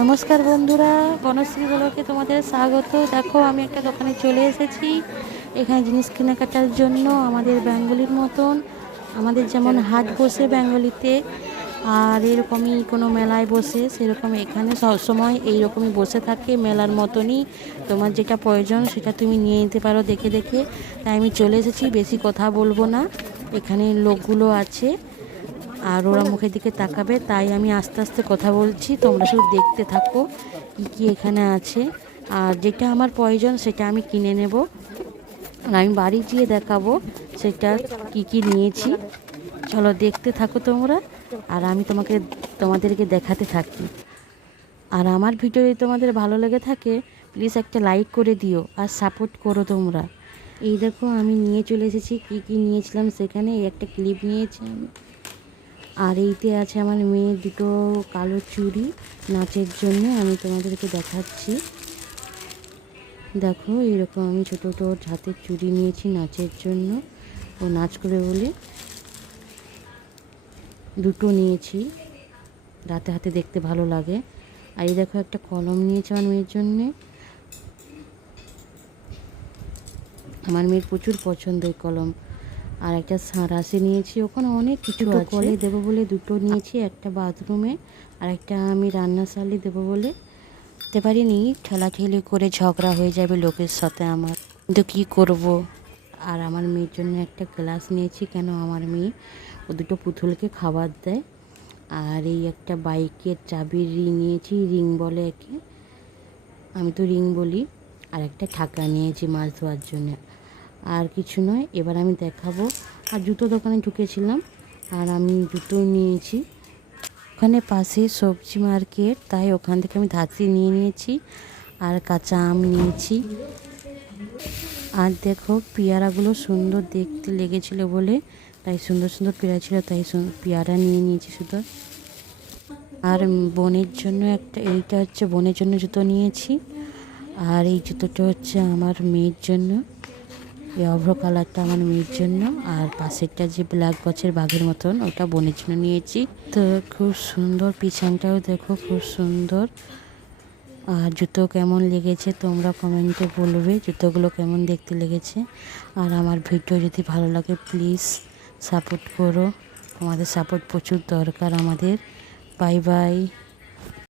নমস্কার বন্ধুরা, বনশ্রী ব্লগে তোমাদের স্বাগত। দেখো আমি একটা দোকানে চলে এসেছি। এখানে জিনিস কেনাকাটার জন্য আমাদের বেঙ্গলির মতন, আমাদের যেমন হাট বসে বেঙ্গলিতে আর এরকমই কোনো মেলায় বসে, সেরকম এখানে সবসময় এইরকমই বসে থাকে মেলার মতনই। তোমার যেটা প্রয়োজন সেটা তুমি নিয়ে নিতে পারো দেখে দেখে। তাই আমি চলে এসেছি, বেশি কথা বলবো না। এখানে লোকগুলো আছে আর ওরা মুখের দিকে তাকাবে, তাই আমি আস্তে আস্তে কথা বলছি, তোমরা শুধু দেখতে থাকো কী কী এখানে আছে। আর যেটা আমার প্রয়োজন সেটা আমি কিনে নেব, আর আমি বাড়ি গিয়ে দেখাবো সেটা কি কি নিয়েছি। চলো দেখতে থাকো তোমরা, আর আমি তোমাদেরকে দেখাতে থাকি। আর আমার ভিডিও যদি তোমাদের ভালো লেগে থাকে প্লিজ একটা লাইক করে দিও আর সাপোর্ট করো তোমরা। এই দেখো আমি নিয়ে চলে এসেছি, কি কি নিয়েছিলাম সেখানে। এই একটা ক্লিপ নিয়েছি আমি। আর এইতে আছে আমার মেয়ের দুটো কালো চুড়ি নাচের জন্য, আমি তোমাদেরকে দেখাচ্ছি। দেখো এরকম আমি ছোটো ছোটো হাতের চুড়ি নিয়েছি নাচের জন্য, ও নাচ করে বলে। দুটো নিয়েছি, রাতে হাতে দেখতে ভালো লাগে। আর এই দেখো একটা কলম নিয়েছি আমার মেয়ের জন্যে। আমার মেয়ের প্রচুর পছন্দ এই কলম। আর একটা রাশি নিয়েছি, ওখানে অনেক কিছু আছে। কলে দেবো বলে দুটো নিয়েছি, একটা বাথরুমে আর একটা আমি রান্নাশালে দেবো বলে দিতে পারিনি। ঠেলাঠেলি করে ঝগড়া হয়ে যাবে লোকের সাথে আমার, কিন্তু কী করব। আর আমার মেয়ের জন্য একটা গ্লাস নিয়েছি, কেন আমার মেয়ে ও দুটো পুতুলকে খাবার দেয়। আর এই একটা বাইকের চাবির রিং নিয়েছি, রিং বলে একে, আমি তো রিং বলি। আর একটা ঢাকা নিয়েছি মাছ ধোয়ার জন্য। আর কিছু নয়, এবার আমি দেখাবো। আর জুতো দোকানে ঢুকেছিলাম আর আমি জুতো নিয়েছি। ওখানে পাশে সবজি মার্কেট, তাই ওখান থেকে আমি ধাত্রী নিয়ে নিয়েছি আর কাঁচা আম নিয়েছি। আর দেখো পেয়ারাগুলো সুন্দর দেখতে লেগেছিলো বলে, তাই সুন্দর সুন্দর পেয়ারা ছিল, তাই পেয়ারা নিয়ে নিয়েছি শুধু। আর বোনের জন্য এইটা হচ্ছে বোনের জন্য জুতো নিয়েছি। আর এই জুতোটা হচ্ছে আমার মেয়ের জন্য, এই অভ্র কালারটা আমার মেয়ের জন্য। আর পাশেরটা যে ব্ল্যাক বচের বাঘের মতন, ওটা বোনের জন্য নিয়েছি। তো খুব সুন্দর, পিছনটাও দেখো খুব সুন্দর। আর জুতো কেমন লেগেছে তোমরা কমেন্টে বলবে, জুতোগুলো কেমন দেখতে লেগেছে। আর আমার ভিডিও যদি ভালো লাগে প্লিজ সাপোর্ট করো, তোমাদের সাপোর্ট প্রচুর দরকার আমাদের। Bye bye.